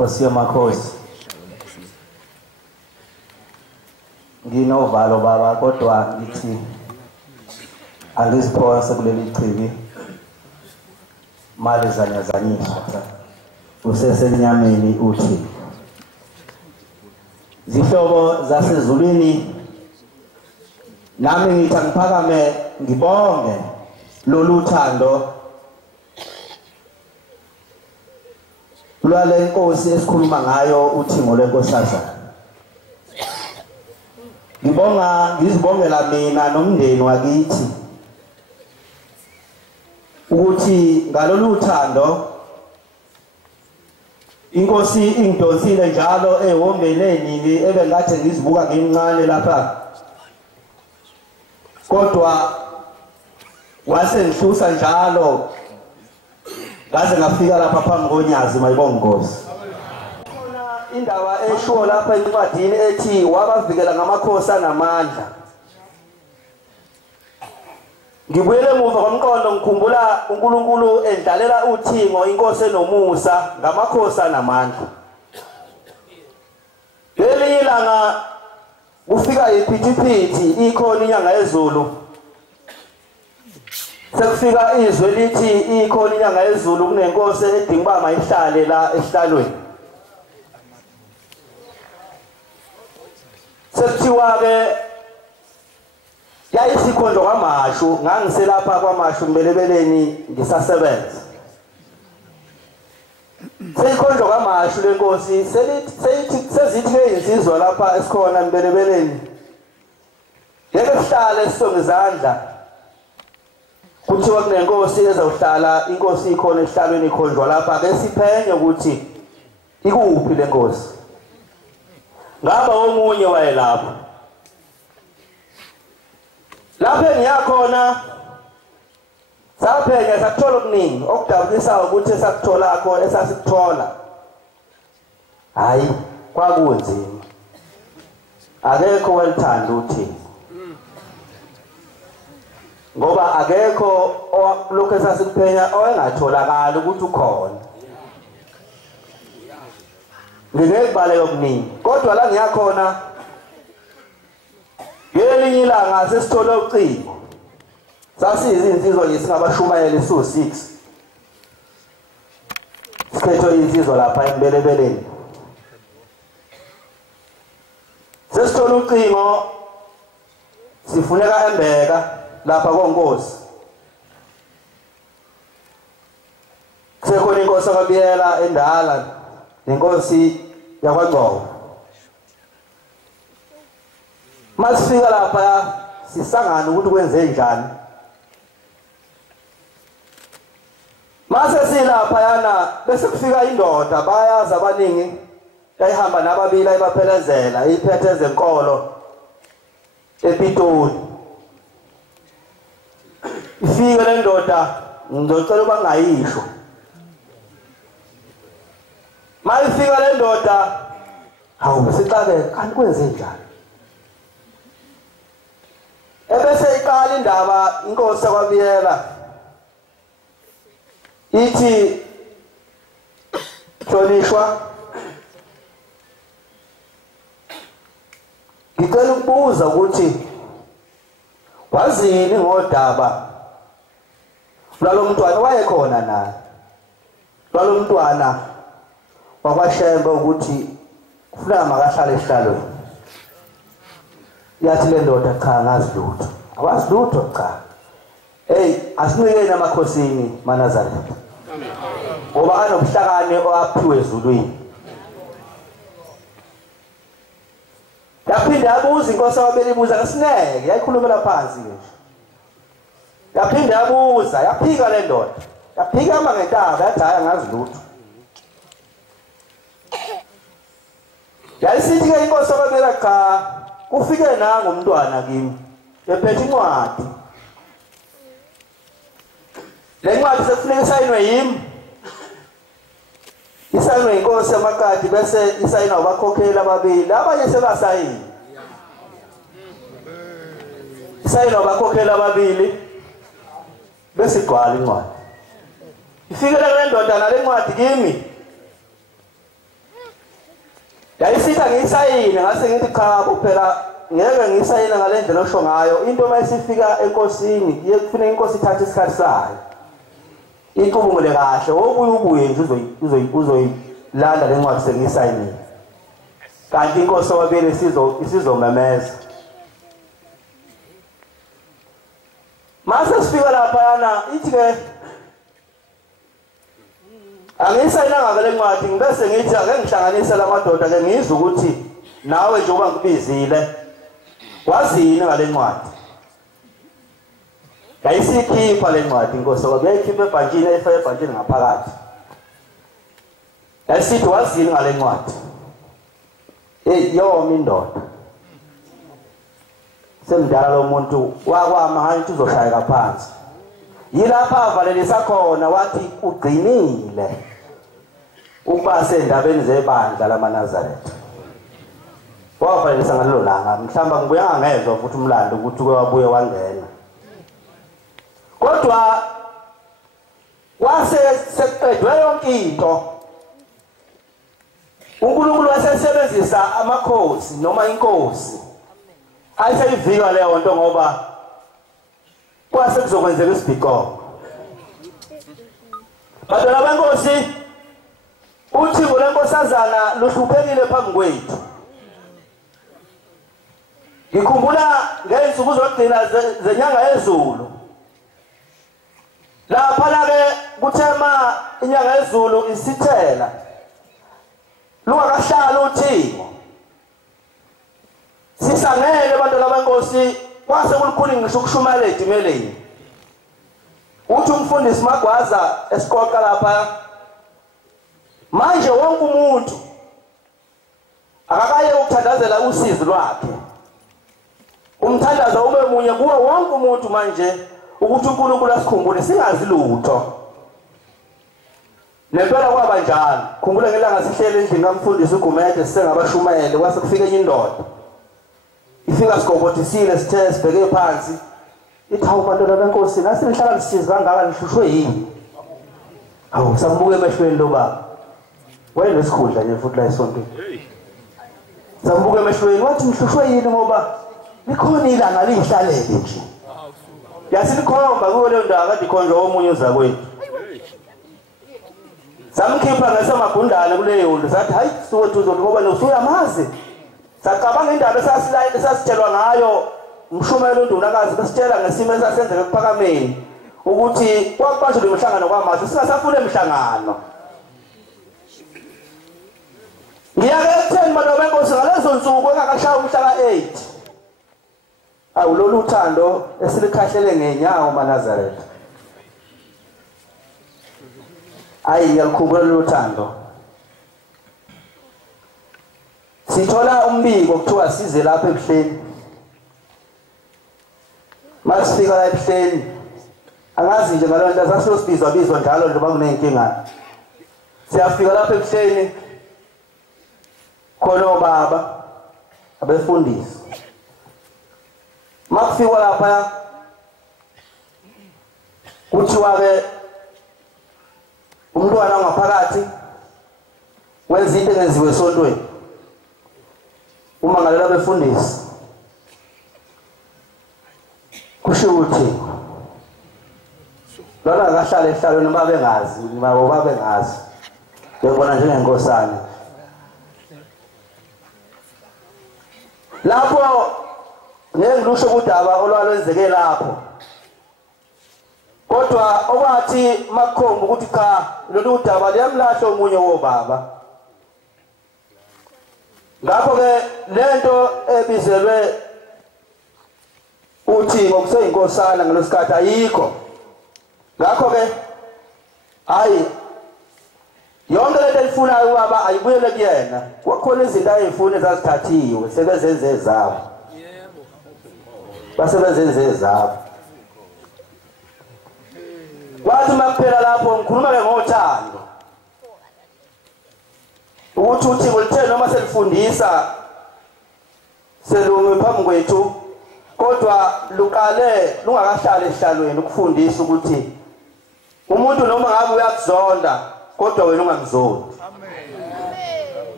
Makhosi nginovalo baba kodwa ngithi angiziphonse kuleli chibi mali zanyazanyiswa usesenyameni uthi zihlobo zasezulwini nami ngithi ngiphakame ngibonge lolu thando lwale nkosi esikhuluma ngayo uthingo lwenkosazana. Ngizibongela mina nomndeni wakithi ukuthi ngalolu thando inkosi ingidonsile njalo ehombeleni ebengade ngizibuka ngimncane lapha, kodwa wase ngihlusa njalo ngaze ngafika lapha phambi konyazi mayibonga Nkosi. Khona indaba esho lapha encwadini ethi wabavikela ngamakhosi anamandla. Ngibuyele emuva komqondo ngikhumbula uNkulunkulu endlalela uthingo inkosi enomusa ngamakhosi anamandla. Leli ilanga kufika iphithiphithi ikhona inyanga yezulu. Sekufika izwe lithi ikhona inyanga yezulu kunenkosi edinga uba mayihlale la esihlalweni. Sekuthiwa-ke yayisikhondlo kwamashu, ngangiselapha kwamashu mbelebeleni ngisasebenza. Seyikhondlo kwamashu lenkosi sezithi-ke insizwa lapha esikhona mbelebeleni ngeke sihlale sisonge izandla. Kuthiwa kunenkosi ezawuhlala, inkosi ikhona esihlalweni ikhonjwa lapha, ke siphenye ukuthi ikuphi le nkosi. Ngaba omunye wayelapho. Lapha engiyakhona saphenya sakuthola okuningi okudabukisayo ukuthi esakutholakho esasikuthola hayi kwakunzima. Akekho welithanda uthini. Ngoba akekho lokho esasikuphenya owengatholakala ukuthi ukhona. Ngingekubaleka okuningi kodwa la ngiyakhona ngelinye ilanga sesithole ucingo. Sasiyizinsizwa nje singabashumayeli su-6. Sikhethwe insizwa lapha embelebeleni. Sesithole ucingo sifuneka embeka lapha konkosi. Kusekhona inkosi yakwaBiyela endala nenkosi yakwaNgcobo. Masifika lapha sisangana ukuthi kwenze njani. Mase silapha yana bese kufika indoda bayazi abaningi yayihamba nababili ayibaphelezela iphethe ezenkolo ePitoli. Ifike le ndoda ngizocela bangayisho. Mayifika le ndoda hawu sixake kanti kwenze njani. Ebese iqala indaba inkosi yakwaBiyela ithi Hlonishwa ngicela ukubuza ukuthi wazini ngodaba lalo mntwana wayekhona naye. Lalo mntwana wakwaShembe ukuthi kufuneka makahlale esihlalweni. Yathi le ndoda cha ngazi lutho. Awazi lutho cha. Asinikeni amakhosini maNazaretha. Ngoba anobuhlakani oaphiwe ezulwini. Yaphinde yabuza inkosi yakwaBiyela ibuza kasineke yayikhulumela phansi nje. Yaphinde yabuza yaphika le ndoda. Yaphika ama ngentaba yathi hayi ngazi lutho. Yayisithi-ke inkosi yakwaBiyela cha kufike nangu umntwana kimi ephethe incwadi. Le ncwadi sekufuneka isayinwe yimi. Isayinwe inkosi yamakati bese isayinwa abakhokheli ababili abanye sebasayina. Isayinwa abakhokheli ababili bese igcwala incwadi. Ifike le ndoda nale ncwadi kimi. yayisitha ngiyisayine ngase ngithi cha kuphela ngeke ngisayina ngale ndlela osho ngayo into mayisifika enkosini kufanele inkosi ithathe isikhathi sayo icubungule kahle ubuye nje uzoyilanda lencwadi sengiyisayinile kanti inkosi wabele isizomemeza mase sifika lapha ithi ke angisayinanga ngale ncwadi ngibese ngithi ake ngihlanganise lamadoda ke ngizwe ukuthi nawe nje uba ngibizile wazini ngale ncwadi yayisikhipha le ncwadi inkosi kwakuyikhipha ebhantshini ayifake ebhantshini ngaphakathi yayisithi wazini ngale ncwadi yoma indoda semdala lo muntu wakwama ngathi uzoshayeka phansi yilapha avalelisa khona wathi ugcinile ukuba sendabeni zebandla lamaNazaretha wavalelisa ngalelo langa mhlamba ngibuya ngezwe futhi umlando ukuthi wabuye wangena kodwa wase seqedwe yonke into uNkulunkulu wasesebenzisa amakhosi noma inkosi ayisayivika leyo nto ngoba kwase kuzokwenzeka isibhiko badala benkosi uthiko lenkosazana luhluphekile phambi kwethu ngikhumbula ngeensuku zokugcina zenyanga yezulu lapha ke kuthema inyanga yezulu isithela lungakahlala uthiko sisangele abantwana benkosi kwase kulukhulu ngisho ukushumayela edimeleni uthi umfundisi Magwaza esiqoqa lapha manje wonke umuntu akakaye ukuthandazela usizi lwakhe umthandazo ube munye kuwe wonke umuntu manje ukuthi uNkulunkulu asikhumbule singazi lutho nempela kwaba njalo khumbula ngelanga sihlele endlini kamfundisi uGumede sisengabashumayeli kwase kufika enye indoda ifika sikobothisile sithe sibheke phansi ithi hawu bantwana benkosi nasi nihlala nisizi kangaka nihlushwe yini hawu sambuke emehlweni lo baba wayinesikhundla nje futhi la esontweni sambuke emehlweni wathi nihlushwe yini ngoba likhona ilanga lihlalele nje yasilikhomba kuyo leyo ndawo kade ikhonjwa omunye uzakwethu samkhipha ngasemagundane kuleyo nto sathi hayi siwethu uzothi ngoba nosuyamazi sacabanga indaba esasitshelwa ngayo umshumela undunakazi besitshela ngesimo esasenzeka kuphakameni ukuthi kwakubanjwe lemhlangano kwamanje singasafuna emhlangano ngiyake ekutheni bantwana benkosi ngalezo nsuku engakashaya umhla ka-8 awulolu uthando esilikhahlele ngenyawo maNazaretha ayi ngiyakukhumbula lolu thando sithola umbiko kuthiwa size lapha ebuhleni masifika la ebuhleni angazi nje ngalo nto sasiyosibizwa njalo nje bakunenkinga siyafika lapha ebuhleni khona obaba abefundisi makufika lapha kuthiwa ke umntwana ngaphakathi wenza into engenziwe esontweni uma ngalela befundisi kusho ukuthi lona akahlala ehlalweni babengazi babo babengazi bebona njengenkosana lapho ngeke ngisho udaba olwalwenzeke lapho kodwa okwathi makhomba ukuthi cha lolu daba liyamlahla omunye wobaba ngakho ke lento ebizelwe uthi ngokuseyinkosana ngalesikhathi ayikho ngakho ke hayi yonke lento elifunayo ubaba ayibuyele kuyena kwakhona izinto ayifuna ezazithathiwe sebezenze zabo yebo basebenze ezabo wathi makuphela lapho ngikhuluma ke ngothando ukuthi uthiko lithe noma selifundisa selunge phambi kwethu kodwa luqale lungakahlali ehlalweni ukufundisa ukuthi umuntu noma ngabe uyakuzonda kodwa wena ungamzondi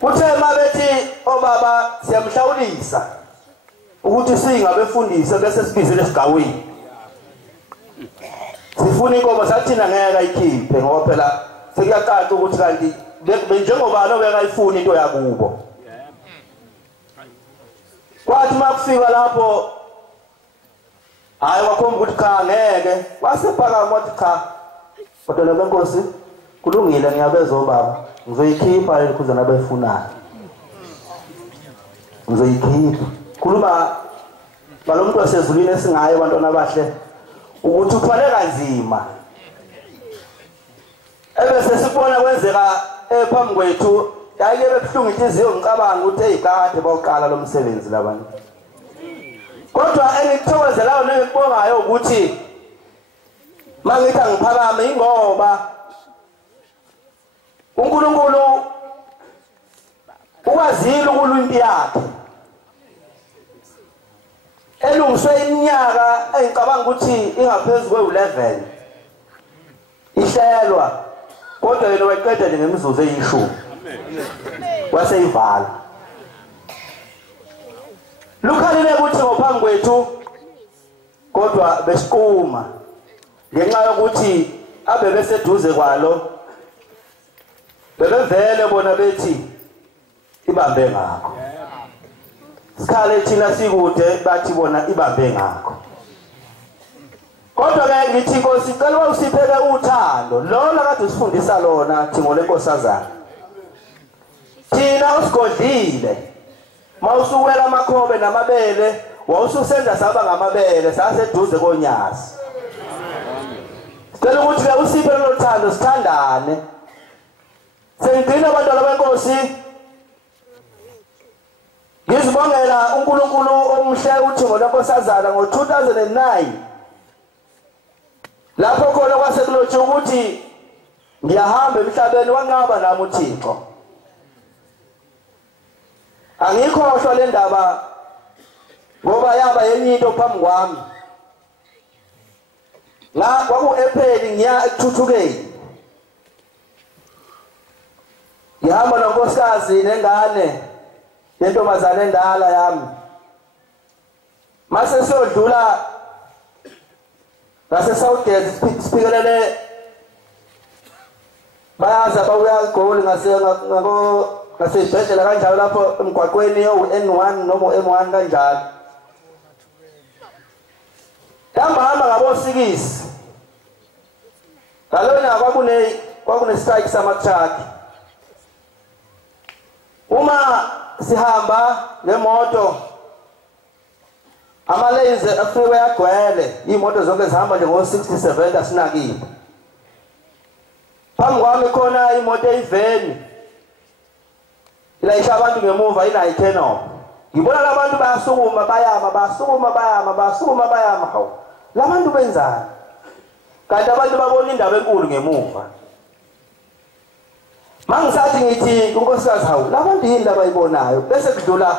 Kuthe mabethi obaba siyamhlawulisa ukuthi singabefundise bese sibizele esigawini. Sifuna inkomo sathina ngeke ayikhiphe ngoba phela sekuyacaca ukuthi kanti njengoba nobeka ayifuni into yakubo. Kwathi makufika lapho hayi wakhomba ukuthi cha ngeke wasephakama wathi cha kodwa lo benkosi kulungile ngiyabeza obaba ngizoyikhipha le khuzana abayifunayo ngizoyikhipha khuluma balomuntu wasezulwini esingaye abantwana abahle ukuthi uthwale kanzima ebese sibona kwenzeka phambi kwethu yayike bebuhlungu inhliziyo ngicabanga ukuthi eyikade bawuqala lo msebenzi labantu kodwa engikuthokozelayo nengikubongayo ukuthi mangithi angiphakame ingoba uNkulunkulu ukwazile ukulunti yakhe elungiswe iminyaka engicabanga ukuthi ingaphezulu kwe-11 ihlelwa kodwa yena wayiqeda ngemizuzu eyishumi waseyivala lukhalile ukuthi ngophambi kwethu kodwa besiquma ngenxa yokuthi abe beseduze kwalo bebevele bona bethi ibambe ngakho sikhale thina sikude bathi bona ibambe ngakho kodwa ke ngithi Nkosi cela usiphele uthando lona kade usifundisa lona thingo lenkosazana thina usigodlile mawusuwela amakhobe namabele wawususenza saba ngamabele saseduze konyazi sicela ukuthi ke usiphele lothando sithandane sengigcina abantwana benkosi ngizibongela uNkulunkulu omhle uthingo lenkosazana ngo-2009 lapho khona kwasekulotshe ukuthi ngiyahamba emhlabeni wanqaba nami uThixo angikhohlwa le ndaba ngoba yaba yenye into phambi kwami kwaku-April ngiya ekuthuthukeni ngihamba nonkosikazi nengane yentombazane endala yami mase siyodlula ngase-Southgate siphikelele bayaza bawuya eGoli ngaseyibhedlela kanjalo lapho emgwaqweni N1 noma M1 kanjalo hamba ngabosikisi ngalona kwakune-strike sama-truck uma sihamba ngemoto ama-lanes afike agcwele iy'moto zonke zihamba nje ngo-60-70 asinakile phambi kwami khona imoto eyiveni ilayisha abantu ngemuva inayo i-turn-off ngibona labantu bayasukuma bayama hawu labantu benzani kanti abantu babona indaba enkulu ngemuva mangisathi ngithi kunkosikazi hawu labantu yini labayibonayo bese kudlula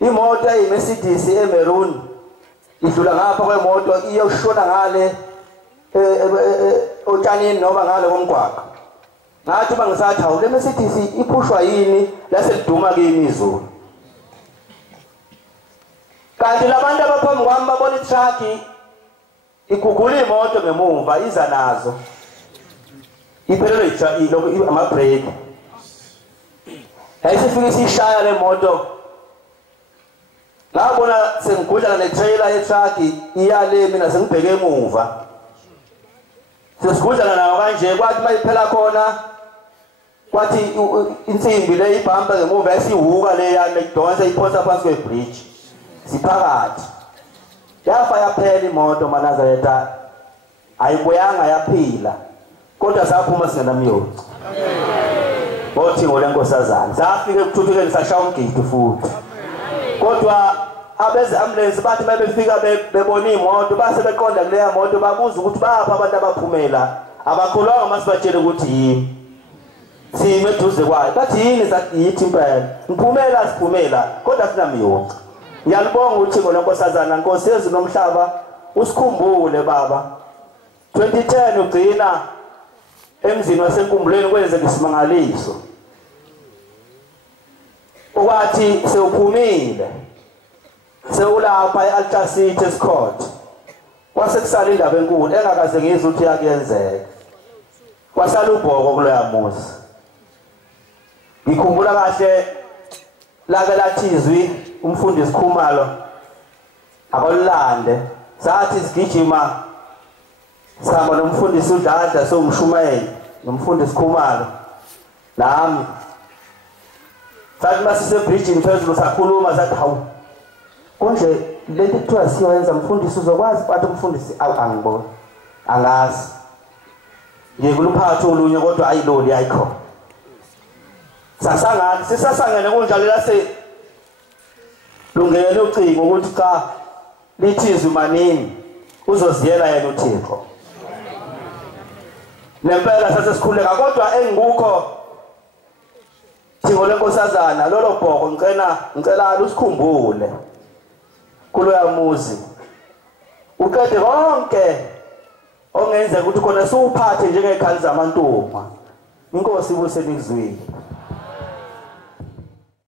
imoto eyi-Mercedes emeruni idlula ngapha kwemoto iyoshona ngale otshanini noma ngale komgwaqo ngathi uma ngisathi hawu le Mercedes iphushwa yini lase liduma kimi izulu kanti labantu abaphambi kwami babona i-truck igugula imoto ngemuva iza nazo iphelelwe ama-brake yayisifike siyishaya le moto ngabona sengigudlana ne-trailer ye-truck iyale mina sengibheke emuva sesigudlana nayo kanje kwathi mayiphela khona kwathi insimbi le ibhampa ngemuva yasihuka le yami idonsa iphosa phansi kwebridge siphakathi yafa yaphela imoto maNazaretha ayibuyanga yaphila kodwa saphuma singenamyoti othingo lenkosazana safike ekuthuthukeni sashaya umgidi futhi kodwa abeze ambulance bathi mabefika bebona imoto base beqonda kuleya moto babuza ukuthi bapha abantu abaphumela abakholwanga masibatshele ukuthi yini sime eduze kwayo bathi yini yithi impela siphumela kodwa sinamyoti ngiyalibonga uThixo lenkosazana Nkosi yezulu nomhlaba usikhumbule baba 2010 ugcina emzini waseNkumbulweni kwenzeka isimangaliso okwathi sewuphumile sewulapha e-Alta City Court kwase kusala indaba enkulu engakaze ngizwe ukuthi yakuyenzeka kwasala ubhoko kuloya muzi ngikhumbula kahle lake lathizwi umfundisi Khumalo akolande sathi sigijima sihamba nomfundisi uDladla somshumayeli nomfundisi Khumalo nami sathi masise bridge phezulu sakhuluma sathi hawu konje lento kuthiwa siyoyenza mfundisi uzokwazi bathi umfundisi angibona angazi ngikuluphatha olunye kodwa ayiloli ayikho sasangani sisasangene kunjalo lase lungene ucingo ukuthi cha lithizwe manini uzoziyela yena uThixo nempela sasesikhuleka kodwa engikukho Thixo lenkosazana lolo bhoko ngicela usikhumbule kuloya muzi uqede konke ongenzeka ukuthi khona siwuphathe njengekhali zamantoma inkosi ibuse nikuzwile